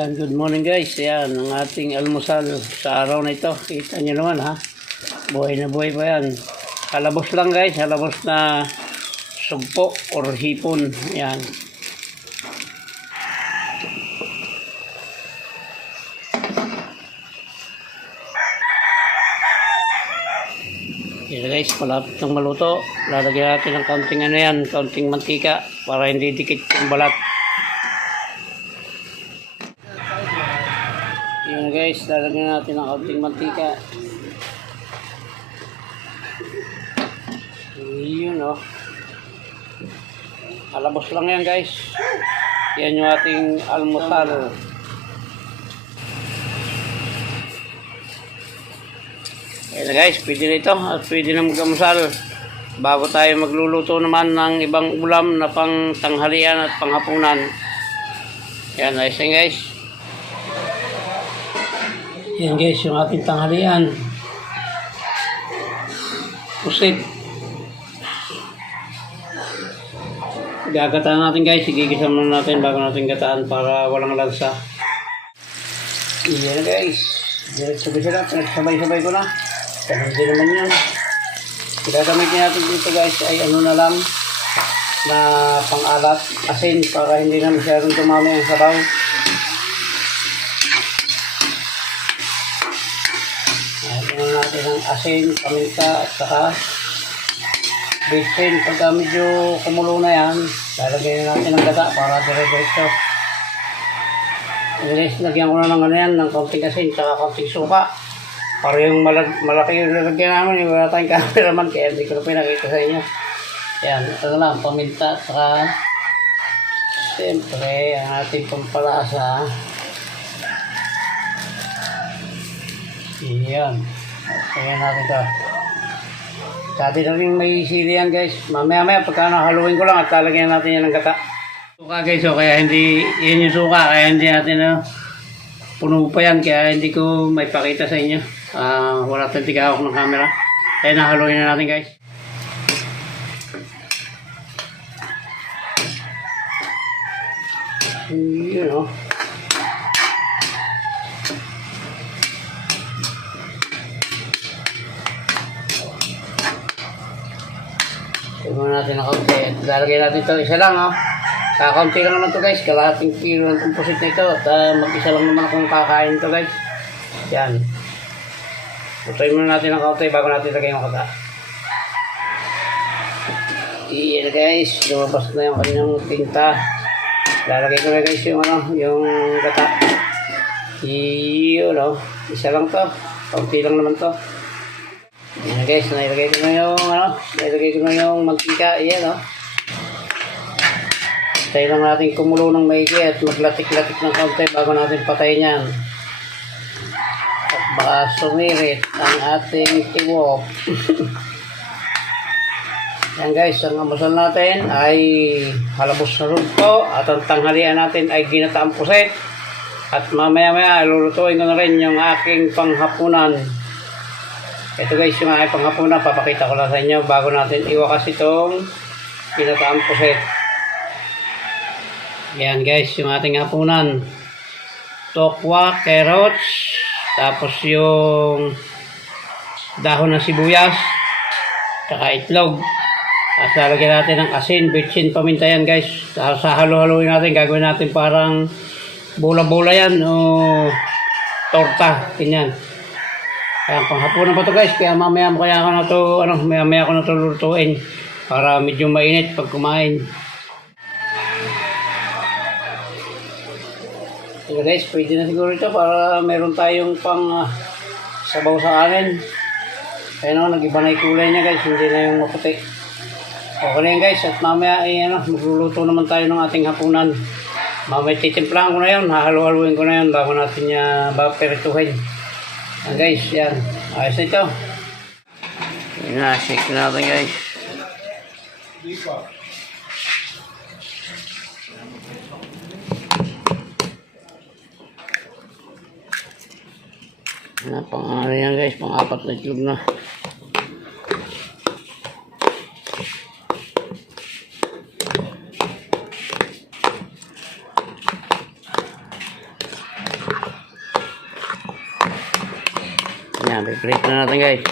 Yan, good morning guys. Yan, ang ating almusal sa araw na ito. Kita nyo naman ha. Buhay na buhay pa yan. Halabos lang guys. Halabos na sugpo or hipon. Yan. Yan guys, malapit ng maluto. Lalagyan natin ng kaunting ano yan. Kaunting mantika para hindi dikit yung balat. Yan guys, lalagyan natin ng kaunting mantika. Yun o. Alabos lang yan guys. Yan yung ating almusal. Yan guys, pwede na ito at pwede na mag-almusal. Bago tayo magluluto naman ng ibang ulam na pang tanghalian at panghapunan. Yan guys. Yan guys, yung ating tanghalian. Pusit. Gagataan natin guys. Igigisa muna natin bago natin gataan para walang lansa. Yan guys. Sabay-sabay sila. Sabay-sabay ko na. Hindi naman yun. Gagamitin natin dito guys ay ano na lang na pang-alat. Asin para hindi na masyadong tumami ang sabaw. Natin ang asin, paminta at saka bitsin. Pagka medyo kumulo na yan, lalagyan natin ng gata para dire-diretso. Lagyan ko na ng ano yan, ng kaunting asin at kaunting suka para yung malaki yung lalagyan namin. Wala tayong cameraman kaya hindi ko na pinakita sa inyo. Yan, ito na lang, paminta at saka siyempre ang ating pampalasa. Yan. Ayan natin ito. Sabi na rin may sili yan guys. Mamaya pagka haluin ko lang at lalagyan natin yan ng gata. Suka guys, so kaya hindi, yan yung suka. Kaya hindi natin puno pa yan. Kaya hindi ko may pakita sa inyo. Wala tayong tigahawak ng camera. Kaya nahaluin na natin guys. Yun o. Tignan natin ang kaunti. Lalagay natin ito. Isa lang oh. Kakaunti lang naman ito guys. Kalahating kilo ng composite na ito. At mag-isa lang naman akong kakain ito guys. Yan. Putoy muna natin ang kaunti bago natin lagay yung kata. Yan guys. Lumabas na yung kanyang tinta. Lalagay ko na guys yung yung kata. Yun oh. Isa lang to. Kaunti lang naman to. Ayan guys, nailagay ko na yung mantika. Ayan Tayo lang natin kumulo ng maigi at maglatik-latik ng kaunti bago natin patayin yan. At baka sumirit ang ating tiwok. Ayan guys, ang almusal natin ay halabos na rugpo at ang tanghalian natin ay ginataang pusit. At mamaya lulutuin ko na rin yung aking panghapunan. Ito guys, yung aking panghapunan, papakita ko lang sa inyo bago natin iwakas itong pinataang puset. Yan guys, yung ating hapunan. Tokwa, carrots, tapos yung dahon ng sibuyas, saka itlog. Tapos lalagyan natin ng asin, bitsin, paminta yan guys. Tapos halo-haloin natin, gagawin natin parang bola-bola yan o torta, ganyan. Kaya panghapunan pa to guys, kaya mamaya ko na to lutuin para medyo mainit pag kumain. So guys, pwede na siguro ito para meron tayong pang sabaw sa kanin. Kaya naman, nag-iba na yung kulay niya guys, hindi na yung maputi. Okay na yun guys, at mamaya magluluto naman tayo ng ating hapunan. Mamaya titimplahan ko na yun, hahalo-haluin ko na yun bago natin niya perituhin. Yan guys, yan. Ayos na ito. Yan na, shake natin guys. Yan, pang-ano yan guys, pang-apat na tube na. Yan, piprito na natin guys.